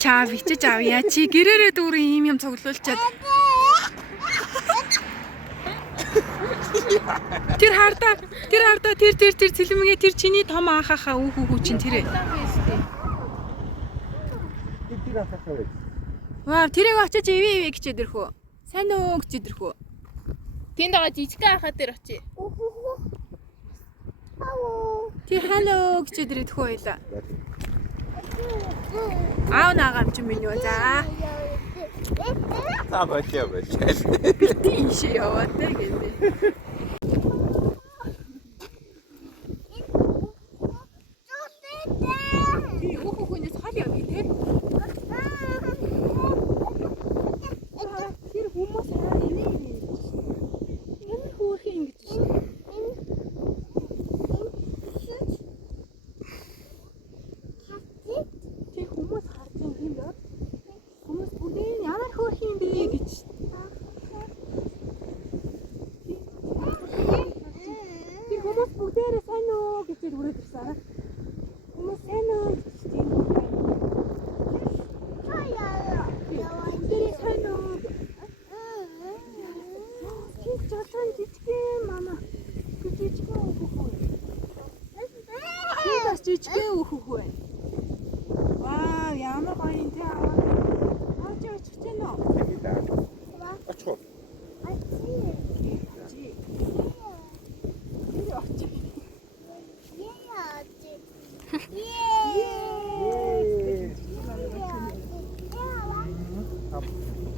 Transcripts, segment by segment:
Чаав ичиж авъя чи гэрээрээ дүүрэн юм цуглуулчаад. Тэр хардаа тэр цэлмэгээ тэр чиний том анхаахаа үхүү чин тэрэ. Ваа тэрийг очиж ивэ гэчээд ирэх үү? Сайн уу гэчээд ирэх үү? Тэнд байгаа жижиг анхаа дээр очие. Тэр халоо гэчээд ирэх үү хоёлаа. Аав наагам чи минь юу за. За болио. Тийш яваад тэ гэдэг. Тий өөхөнөөс хол явъя те. Тэр хүмүүс хараа инээ. Ямар хөөрхөн ингэж. Тий хүмүүс харж юм тийм даа. Хүмүүс бүгд ямар хөөрхөн юм бэ гэж. Тий хүмүүс бүгдээрээ сайн уу гэж үрээд ирсэн. Хүмүүс сайн уу гэж тийм. Бүгдээрээ сайн уу. Чи жолсон жижигэн мама. Жижигэн үхүү. Чи бас жижигэн үхүү. Вау, ямар гоё юм те аваа. Авч очих чинь үү? Очих.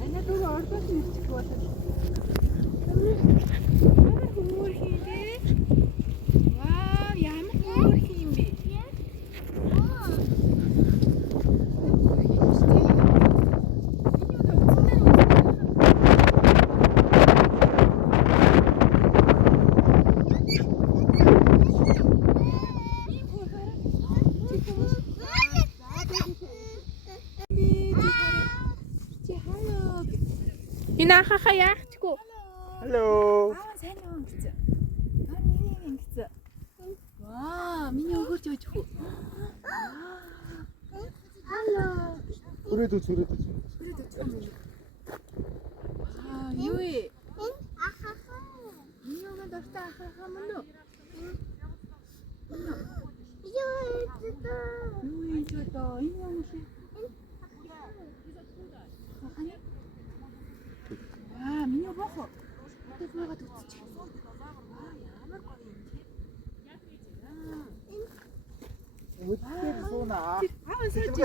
Ana дүү ордоос ирчих болов. Ямар хөөрхөн бэ? Вау, ямар хөөрхөн юм бэ? Энэ анхаахаа яахчгүй. Hello. Аа сайн уу гэсэн. Аа нэг гэсэн. Ваа, миний өгөрч яж хөө. Алло. Хүрээд үз. Аа, юу вэ? Миний өгөрч дуртай анхаахаа мөн үү? Юу вэ доо? Энэ юм шиг. Аа, миний бохоо. Одоо буугаад үзчих. Ямар гоё юм те. Үдгээр сууна. Аа, сууж.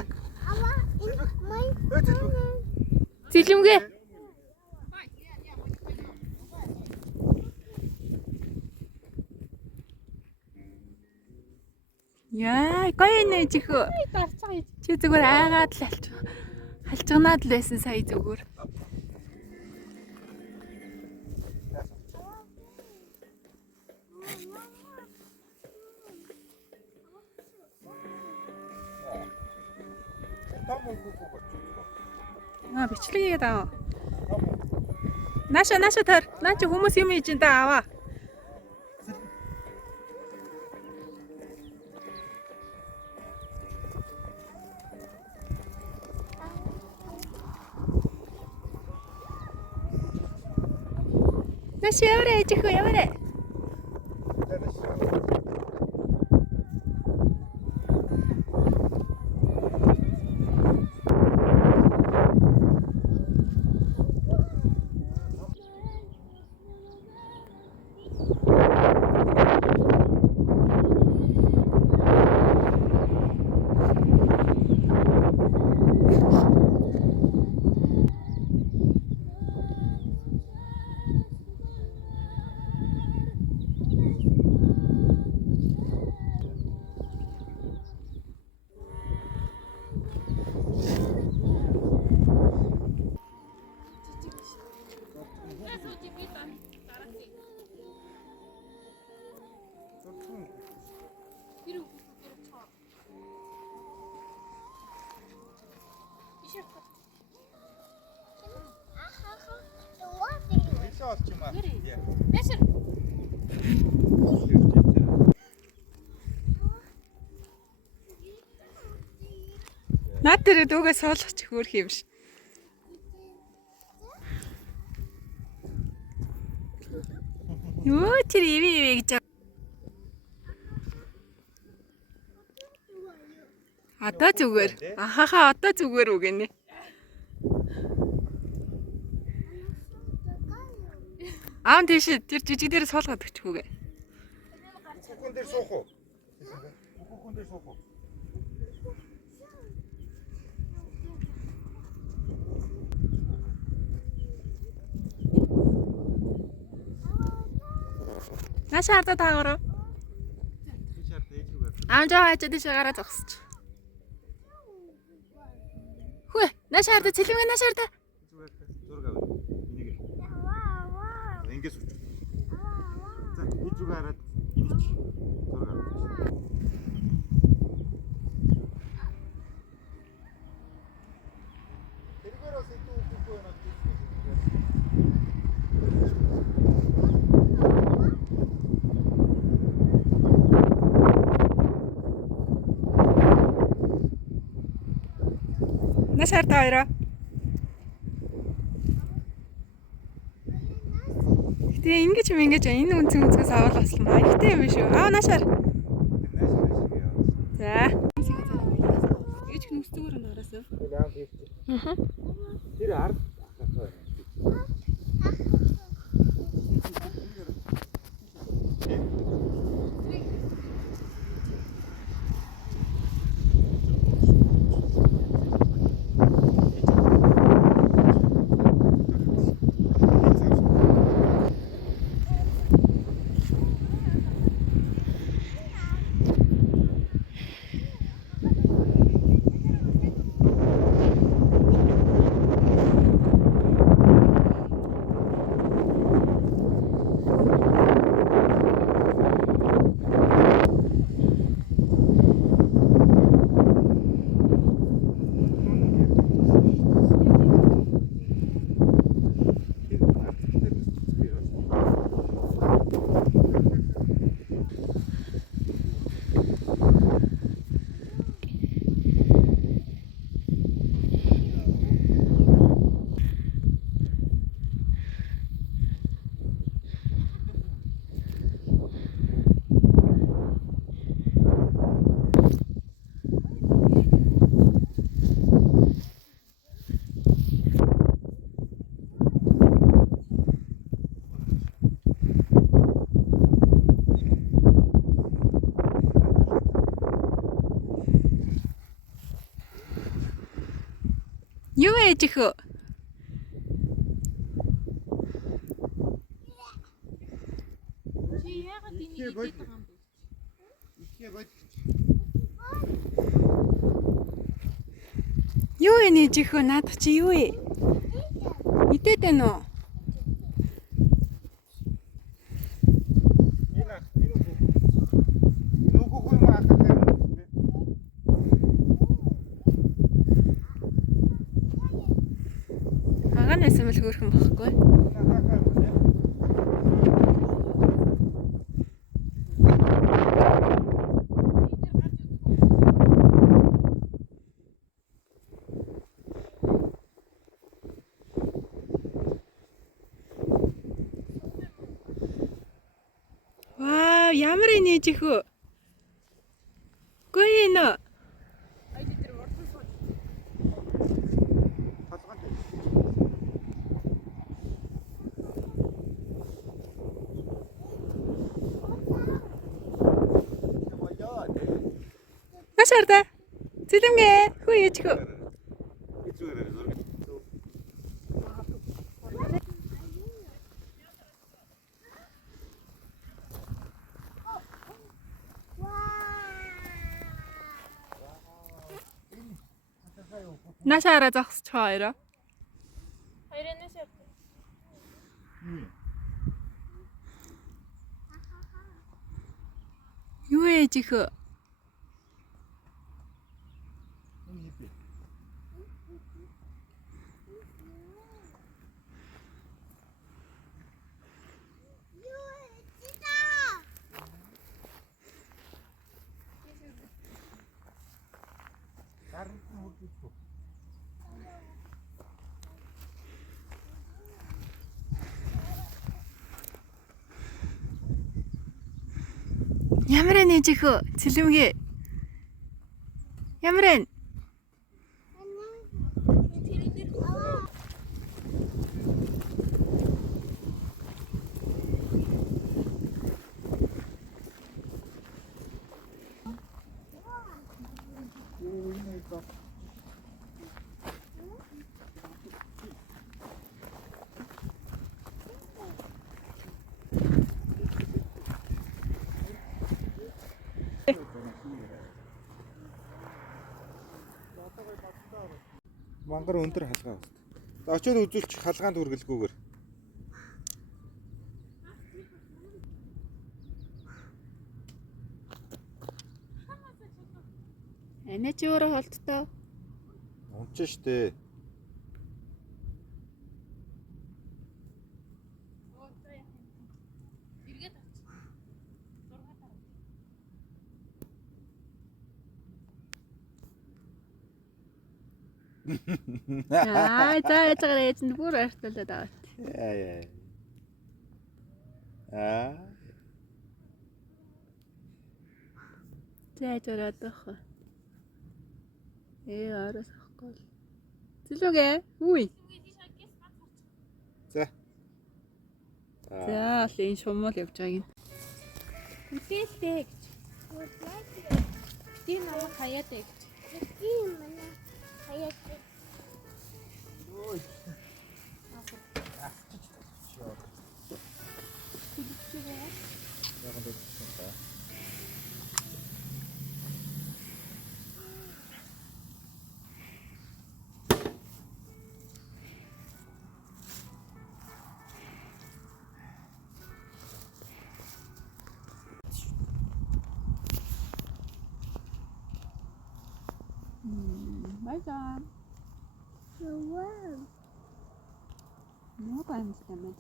Цэлмгээ. Яа, гоё нэ чихөө. Чи зүгээр айгаад л халчганаад л байсан сая зүгээр. Аа, бичлэгээд аваа. Нааша тар. Наа чи хүмүүс юм хийж энэ аваа. Нааша яваарэ чихөө яваарэ. Олч юм аа. Нэшэр. Наад дээр дүүгээ суулгач хөөх юм ш. Юу тэр ивэ гэж. Одоо зүгээр. Ахаха одоо зүгээр үг гинэ. Аав тийш тэр жижиг дээр суулгаад өгчихгүй. Хүн дээр суух уу? Хүн дээр суух уу? Нашаарда таагаар. Амжаа хачаад тийш гараа зогсож. Хөөе, нашаарда цэлмэг нашаарда. Зураг авъя. Энийг. Ингээс үч. За, энэ зураг хараад энийг зураг авъя. Тэргээр бас энэ үгүй байна. Нашаарда хоёроо. Гэтэ ингэж энэ үнцгээс аваад баслаа. Ихтэй юм шүү. Аа нашаар. За. Ээж нүсцгээр нь ороосоо. Аа. Тэр ард ахаа. Юу ээж хөө? Чи яагаад энийг идээд байгаа юм бэ? Ихээ бод. Юу ээ ээж хөө? Наад чи юу ээ? Идээд байна уу? Энэ үгүй маа ахаа. Агаанаас юм л хөөрхөн бохгүй. Вау, ямар нээж хөө? Гой нэ. Нашаарда. Цэлмгээ. Хүү ээж хөө. Нашаараа зогсож хоёроо. Хоёрын шат. Юу ээж хөө? Гарна Ямар нэж ихөө цэлмгээ. Ямар эн? Мангар өндөр халгаа басна. За очиод үзүүлчих халгаанд үргэлгүйгээр. Анаа чи өөрөө холдтоо. Унч штэ. Аа за яцгаар ээж нь бүр артлуулаад аваад. Яа. Аа. За зориодох. Араас ахгүй. Зэлүгээ. Үгүй. За. За л энэ шумуул явж байгааг нь. Бүтээлтэй гэж. Тийм намайг хаяатай гэж. Тийм манай хаяад Ой. Баярлалаа. Wow. Много амттай мэ?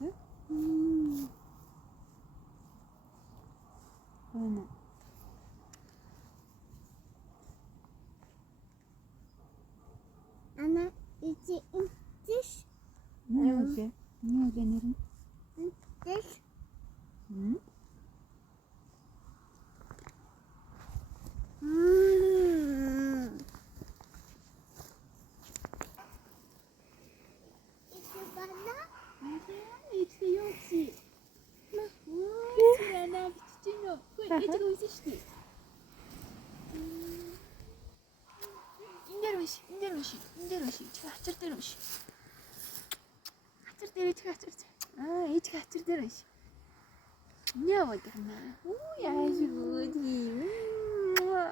Байна. Ана ити интиш Нүүлээ. Нүүлээ нэр нь. интиш ити бана Ээжтэй юу чи? Яна бичиж нөө. Хөөе ээж үгүй шүү дээ. Энд дээр биш. Хачир дээр биш. Хачир дээр ээж хачир. Ээж хачир дээр биш. Яа гэнэ. Яаш гүди. Яа.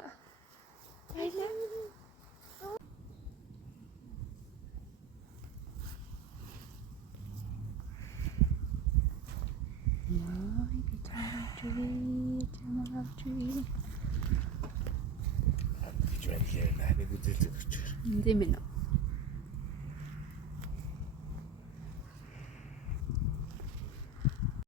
Гэж байна лээ. Нэг үзэл зөв өчөр. Энд юм байна.